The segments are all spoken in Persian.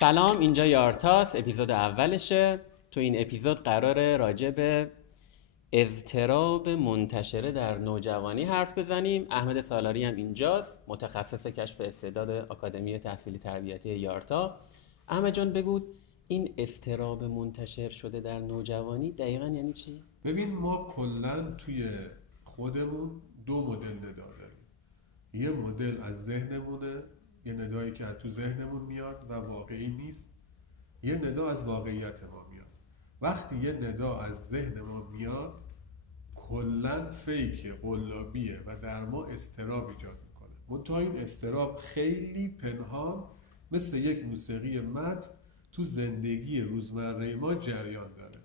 سلام، اینجا یارتاس، اپیزود اولشه. تو این اپیزود قراره راجع به اضطراب منتشره در نوجوانی حرف بزنیم. احمد سالاری هم اینجاست، متخصص کشف استعداد آکادمی تحصیلی تربیتی یارتا. احمد جان بگو این اضطراب منتشر شده در نوجوانی دقیقاً یعنی چی؟ ببین، ما کلاً توی خودمون دو مدل ندا داریم. یه مدل از ذهنمونه، یه ندایی که از تو ذهنمون میاد و واقعی نیست. یه ندا از واقعیت ما میاد. وقتی یه ندا از ذهن ما میاد کلاً فیکه، قلابیه و در ما اضطراب ایجاد میکنه. منتها این اضطراب خیلی پنهان مثل یک موسیقی متن تو زندگی روزمره ما جریان داره.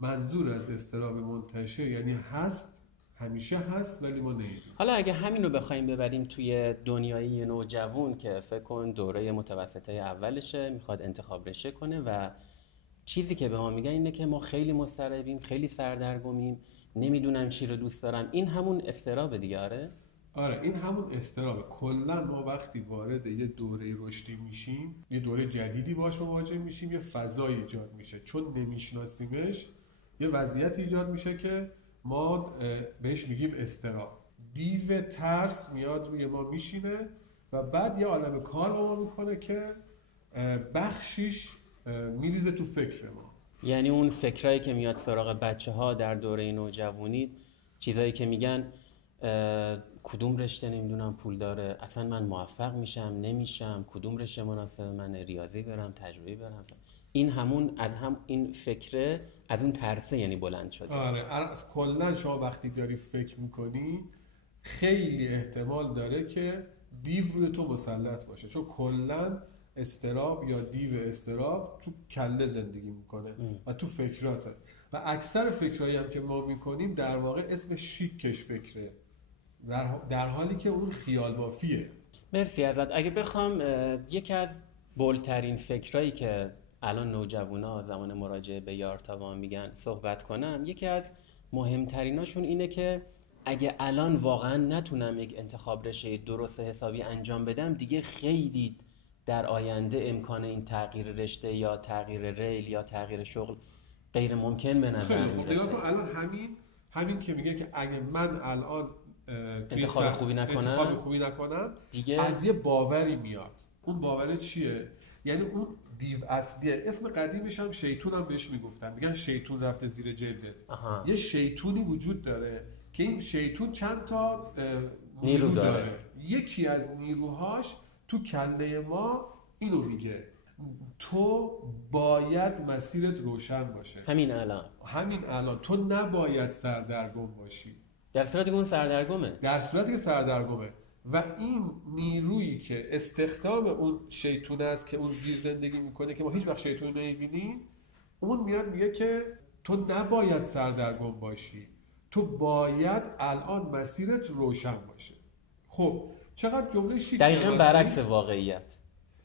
منظور از اضطراب منتشر یعنی هست، همیشه هست ولی ما نمیدونیم. حالا اگه همین رو بخوایم ببریم توی دنیای نوجوان که فکر کن دوره متوسطه اولشه، میخواد انتخاب رشته کنه و چیزی که به ما میگن اینه که ما خیلی مضطربیم، خیلی سردرگمیم، نمیدونم چی رو دوست دارم. این همون اضطراب دیگه. آره این همون اضطرابه. کلا ما وقتی وارد یه دوره رشدی میشیم، یه دوره جدیدی باش مواجه میشیم، یه فضای ایجاد میشه. چون نمیشناسیمش یه وضعیت ایجاد میشه که ما بهش میگیم اضطراب. دیو ترس میاد روی ما میشینه و بعد یه عالم کار با ما میکنه که بخشیش میریزه تو فکر ما. یعنی اون فکرایی که میاد سراغ بچه ها در دوره نوجوانی، چیزایی که میگن کدوم رشته نمیدونم پول داره، اصلا من موفق میشم نمیشم، کدوم رشته مناسب من، ریاضی برم تجربی برم، این همون از هم این فکره از اون ترسه یعنی بلند شده. آره کلا شما وقتی داری فکر میکنی خیلی احتمال داره که دیو روی تو مسلط باشه، چون کلا استراب یا دیو استراب تو کله زندگی میکنه و تو فکراته و اکثر فکرایی هم که ما میکنیم در واقع اسم شیکش فکره، در حالی که اون خیال بافیه. مرسی ازت. اگه بخوام یکی از بولترین فکرایی که الان نوجوانا زمان مراجعه به یارتا با میگن صحبت کنم، یکی از مهمتریناشون اینه که اگه الان واقعا نتونم یک انتخاب رشته درست حسابی انجام بدم، دیگه خیلی در آینده امکان این تغییر رشته یا تغییر ریل یا تغییر شغل غیر ممکن به نظر میرسه. خب الان همین که میگه که اگه من الان انتخاب خوبی نکنم دیگه از یه باوری میاد. اون باور چیه؟ یعنی اون دیو اصلیه. اسم قدیمش هم شیطون هم بهش میگفتن، میگن شیطون رفته زیر جلدت. یه شیطونی وجود داره که این شیطون چند تا نیرو داره. یکی از نیروهاش تو کله ما اینو میگه تو باید مسیرت روشن باشه. همین الان تو نباید سردرگم باشی، در صورتی که اون سردرگمه. و این نیرویی که استخدام اون شیطون است که اون زیر زندگی میکنه که ما هیچ وقت شیطون نمیبینیم، اون میاد میگه که تو نباید سردرگم باشی، تو باید الان مسیرت روشن باشه. خب چقدر جمله شیک. دقیقاً برعکس واقعیت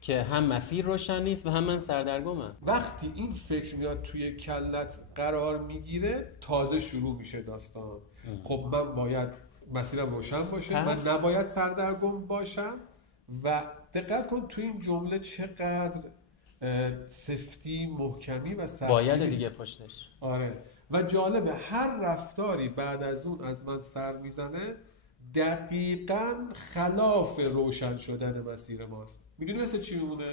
که هم مسیر روشن نیست و هم من سردرگمم. وقتی این فکر میاد توی کلت قرار میگیره تازه شروع میشه داستان. خب من باید مسیرم روشن باشه، من نباید سردرگم باشم. و دقت کن توی این جمله چقدر سفتی، محکمی و سختی باید دیگه پشتش. آره و جالبه هر رفتاری بعد از اون از من سر میزنه دقیقاً خلاف روشن شدن مسیر ماست. میدونی مثل چی میمونه؟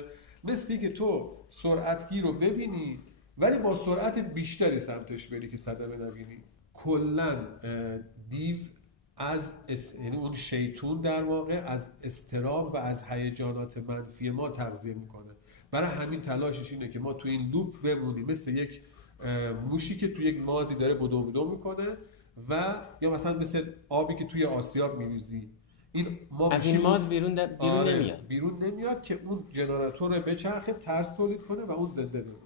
مثلی که تو سرعتگیر رو ببینی ولی با سرعت بیشتری سمتش بری که صدمه نبینی. کلاً دیو یعنی اون شیطون در واقع از اضطراب و از هیجانات منفی ما تغذیه میکنه. برای همین تلاشش اینه که ما تو این لوپ بمونیم، مثل یک موشی که تو یک مازی داره بدو میکنه و یا مثلا مثل آبی که توی آسیاب میریزی. از این ماز بیرون نمیاد که اون ژنراتور بچرخه، ترس تولید کنه و اون زنده بمونه.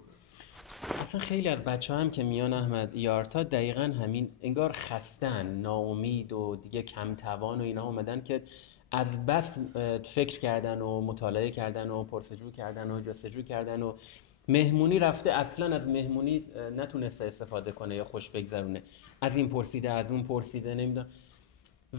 اصلا خیلی از بچه‌ها هم که میان احمد یارتا دقیقاً همین، انگار خستن، ناامید و دیگه کم توان و اینا اومدن که از بس فکر کردن و مطالعه کردن و پرسجو کردن و جستجو کردن و مهمونی رفته اصلا از مهمونی نتونسته استفاده کنه یا خوش بگذرونه، از این پرسیده از اون پرسیده، نمیدونم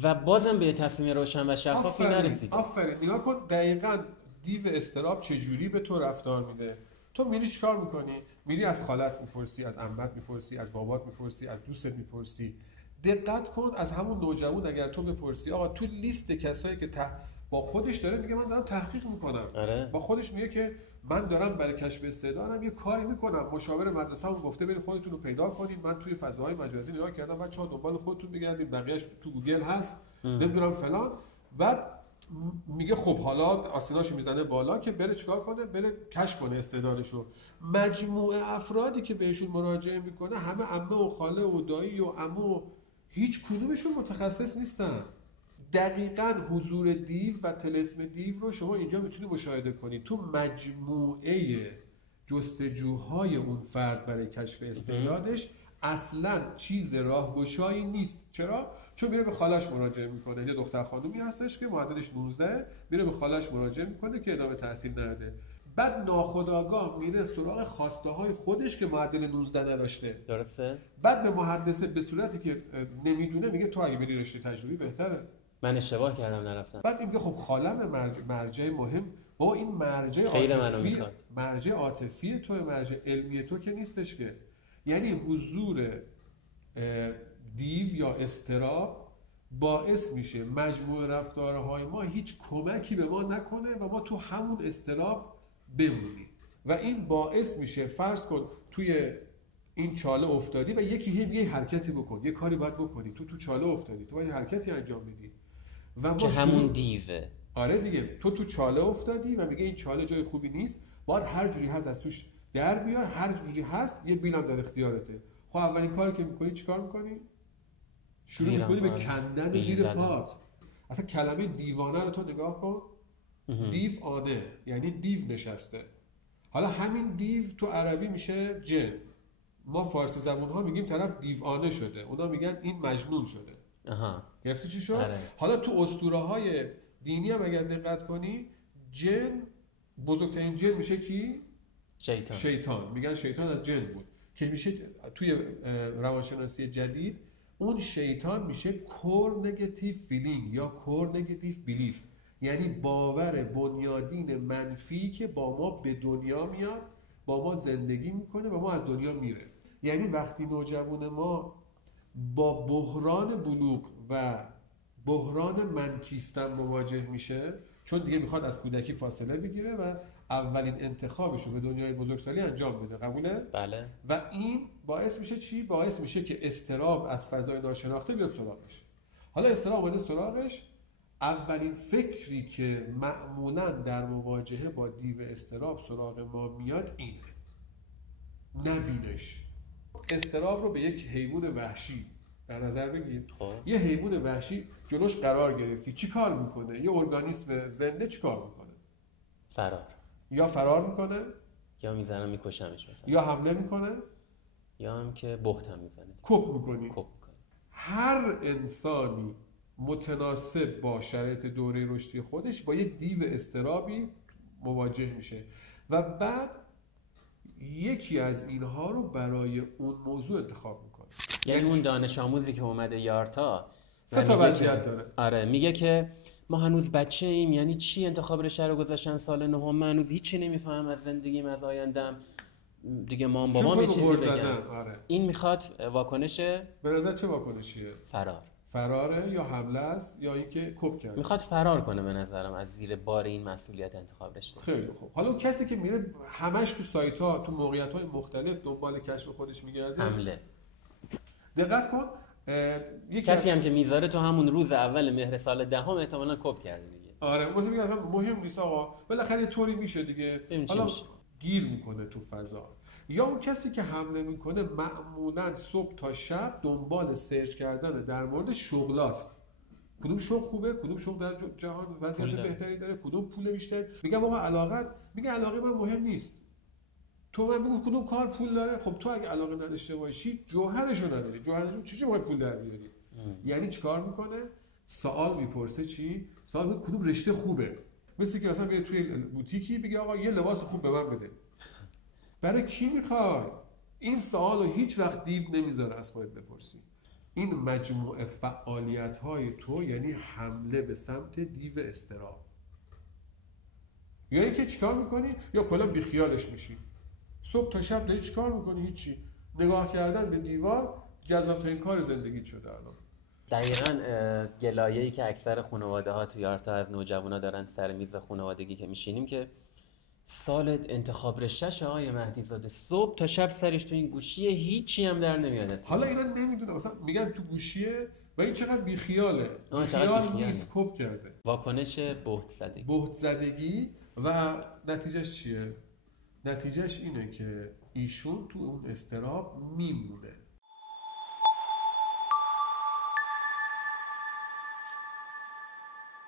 و بازم به تصمیم روشن و شفافی نرسید. آفرین. نگاه کن دقیقاً دیو استراب چجوری به تو رفتار میده. تو میری چیکار میکنی؟ میری از خالت میپرسی، از عمت میپرسی، از بابات میپرسی، از دوستت میپرسی. دقت کن از همون نوجوان اگر تو بپرسی آقا تو لیست کسایی که با خودش داره میگه من دارم تحقیق میکنم، با خودش میگه که من دارم برای کشف استعدادم یه کاری میکنم، مشاور مدرسه‌مون گفته برید خودتون رو پیدا کنید، من توی فضاهای مجازی نگاه کردم، بچه‌ها دنبال خودتون بگردید، بقیه‌اش تو گوگل هست، نمیدونم فلان. بعد میگه خب حالا آسیناشو میزنه بالا که بره چیکار کنه، بره کشف کنه استعدادشو. مجموعه افرادی که بهشون مراجعه میکنه همه عمه و خاله و دایی و عمو، هیچ کدومشون متخصص نیستن. دقیقاً حضور دیو و طلسم دیو رو شما اینجا میتونید مشاهده کنید تو مجموعه جستجوهای اون فرد برای کشف استعدادش. اصلاً چیز راهگشایی نیست. چرا؟ چون میره به خالش مراجعه میکنه. یه دختر خانومی هستش که معدلش 19، میره به خالش مراجعه میکنه که ادامه تحصیل نده. بعد ناخودآگاه میره سراغ خواسته های خودش که معدل 19 نداشته. درسته؟ بعد به مهندسه به صورتی که نمیدونه میگه تو اگه بری رشته تجربی بهتره. من اشتباه کردم نرفتم. بعد میگه خب خالم مرجع مهم، بابا این مرجع عاطفی، مرجع عاطفی تو، مرجع علمی تو که نیستش که. یعنی حضور دیو یا اضطراب باعث میشه مجموع رفتارهای ما هیچ کمکی به ما نکنه و ما تو همون اضطراب بمونیم و این باعث میشه فرض کن توی این چاله افتادی و یکی یه حرکتی بکن، یه کاری باید بکنی، تو چاله افتادی، تو باید یه حرکتی انجام بدی و ما که همون دیوه. آره دیگه، تو چاله افتادی و میگه این چاله جای خوبی نیست، باید هر جوری هست از توش در بیار، هر جوری هست یه بیلم در اختیارته. خب اولین کاری که میکنی چیکار میکنی؟ شروع میکنی به کندن زیر پات. اصلا کلمه دیوانه رو تو نگاه کن. دیو آنه یعنی دیو نشسته. حالا همین دیو تو عربی میشه جن. ما فارسی زبون ها میگیم طرف دیوانه شده، اونا میگن این مجنون شده. گرفتی چی شد؟ حالا تو اسطوره های دینی هم اگر دقت کنی جن، بزرگترین جن میشه کی؟ شیطان. میگن شیطان از جن بود که میشه توی روانشناسی جدید اون شیطان میشه کور نگاتیو فیلینگ یا کور نگاتیو بیلیف، یعنی باور بنیادین منفی که با ما به دنیا میاد، با ما زندگی میکنه و ما از دنیا میره. یعنی وقتی نوجوان ما با بحران بلوغ و بحران منکیستن مواجه میشه، چون دیگه میخواد از کودکی فاصله بگیره و اولین انتخابش رو به دنیای بزرگسالی انجام بده، قبوله؟ بله. و این باعث میشه چی؟ باعث میشه که اضطراب از فضای ناشناخته بیاد سراغش. حالا اضطراب اومده سراغش، اولین فکری که معمولاً در مواجهه با دیو اضطراب سراغ ما میاد اینه: نبینش. اضطراب رو به یک حیوان وحشی در نظر بگیر. یه حیوان وحشی جلوش قرار گرفتی، چی کار میکنه؟ یه ارگانیسم زنده چی کار میکنه؟ یا فرار میکنه، یا میزنه میکشمش مثلا، یا حمله میکنه، یا هم که بهت هم میزنه، کپ میکنی. هر انسانی متناسب با شرایط دوره رشدی خودش با یه دیو اضطرابی مواجه میشه و بعد یکی از اینها رو برای اون موضوع انتخاب میکنه. یعنی اون دانش آموزی که اومده یارتا 3 تا وضعیت داره. آره، میگه که ما هنوز بچه ایم، یعنی چی انتخاب رشته رو گذاشتن سال 9، من هنوز هیچی نمیفهمم از زندگیم، از آیندم، دیگه مام بابام یه چیزی بگن. آره. این میخواد واکنشه. به نظر چه واکنشیه؟ فراره یا حمله است یا اینکه کپ کرده؟ میخواد فرار کنه به نظرم از زیر بار این مسئولیت انتخاب رشته. خیلی خوب. حالا اون کسی که میره همش تو سایت ها تو موقعیت های مختلف دنبال کشف خودش میگرده، حمله. دقت کن کسی هم که میذاره تو همون روز اول مهر سال 10 احتمالاً کپ کرده دیگه. آره، مثلا میگه اصلا مهم نیست آقا، بالاخره طوری میشه دیگه. حالا گیر میکنه تو فضا. یا اون کسی که حمله میکنه معمولاً صبح تا شب دنبال سرچ کردن در مورد شغلاست. کدوم شغل خوبه، کدوم شغل در جهان وضعیت بهتری داره، کدوم پول بیشتر. میگم آقا علاقه من مهم نیست. تو من بگو کدوم کار پول داره. خب تو اگه علاقه نداشته باشی جوهرشو نداری، جوهرشو چجوری باید پول در بیاری؟ یعنی چیکار میکنه؟ سوال میپرسه. چی؟ سوال میپرسه کدوم رشته خوبه. مثل که مثلا بیای توی بوتیکی بگی آقا یه لباس خوب به من بده. برای کی میخوای؟ این سوالو هیچ وقت دیو نمیذاره از خودت بپرسی. این مجموعه فعالیت‌های تو یعنی حمله به سمت دیو اضطراب. یا اینکه چیکار میکنی؟ یا کلا بیخیالش میشی. صبح تا شب داری چیکار میکنی؟ هیچی. نگاه کردن به دیوار جذاب‌ترین کار زندگیت شده الان. دقیقاً گلایه‌ای که اکثر خانواده‌ها تو یارتا از نوجوانا دارن سر میز خانوادگی که میشینیم که سال انتخاب رشته‌ش آقای مهدی‌زاده صبح تا شب سرش تو این گوشیه، هیچی هم در نمیاد. حالا اینا نمیدونه، مثلا میگن تو گوشیه و این چقدر بیخیاله. بیخیال نیست، کپ کرده. واکنش بهت زدگی و نتیجهش چیه؟ نتیجهش اینه که ایشون تو اون اضطراب میمونه.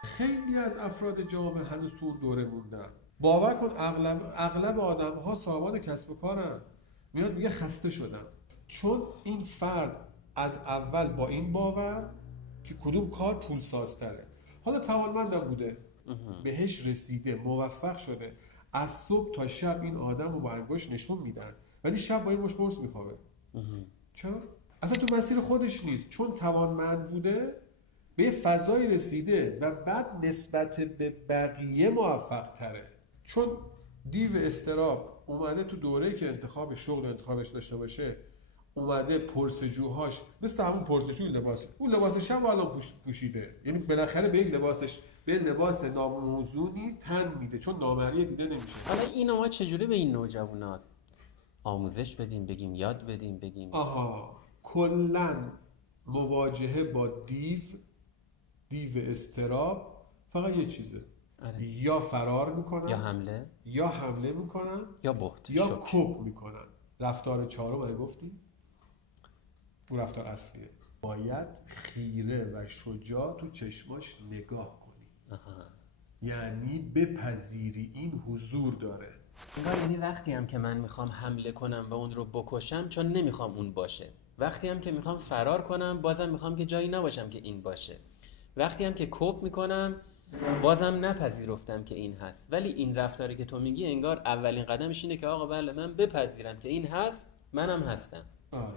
خیلی از افراد جامعه هنوز تو دوره موندن. باور کن اغلب آدم‌ها صاحبان کسب و کارن. میاد میگه خسته شدم، چون این فرد از اول با این باور که کدوم کار پول سازتره. حالا توانمندم بوده، بهش رسیده، موفق شده، از صبح تا شب این آدم رو با انگشت نشون میدن، ولی شب با این مش قرص میخوابه. چرا؟ اصلا تو مسیر خودش نیست، چون توانمند بوده، به فضایی رسیده و بعد نسبت به بقیه موفق تره. چون دیو اضطراب اومده تو دوره که انتخاب شغل و انتخابش داشته باشه، اومده پرسجوهاش مثل همون پرسجوی لباس، اون لباس شب الان پوشیده، یعنی بالاخره به یک لباسش، به لباس ناموزونی تن میده، چون نامرئی دیده نمیشه. حالا اینو ما چجوری به این نوجوانات آموزش بدیم، بگیم یاد بدیم، بگیم کلن مواجهه با دیو اضطراب فقط یه چیزه. یا فرار میکنن، یا حمله میکنن، یا بهت، یا کپ میکنن. رفتار چهارم اگه گفتی اون رفتار اصلیه. باید خیره و شجاع تو چشماش نگاه کنی. یعنی بپذیری این حضور داره. یعنی وقتی هم که من میخوام حمله کنم و اون رو بکشم، چون نمیخوام اون باشه. وقتی هم که میخوام فرار کنم، بازم میخوام که جایی نباشم که این باشه. وقتی هم که کپ میکنم، بازم نپذیرفتم که این هست. ولی این رفتاری که تو میگی انگار اولین قدمش اینه که آقا بله من بپذیرم که این هست، منم هستم. آره،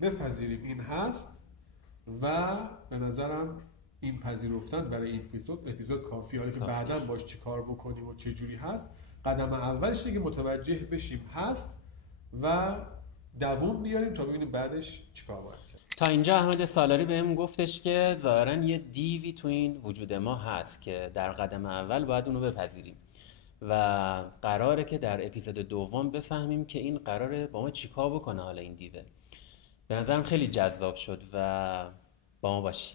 بپذیریم این هست و به نظرم این پذیرفتن برای این اپیزود کافیه. حالا که بعداً باش چی کار بکنیم و چه جوری هست، قدم اولش اینه که متوجه بشیم هست و دووم بیاریم تا ببینیم بعدش چیکار باید کرد. تا اینجا احمد سالاری بهم گفتش که ظاهراً یه دیوی تو این وجود ما هست که در قدم اول باید اونو بپذیریم و قراره که در اپیزود دوم بفهمیم که این قراره با ما چیکار بکنه. حالا این دیوه به نظرم خیلی جذاب شد و با ما باشی.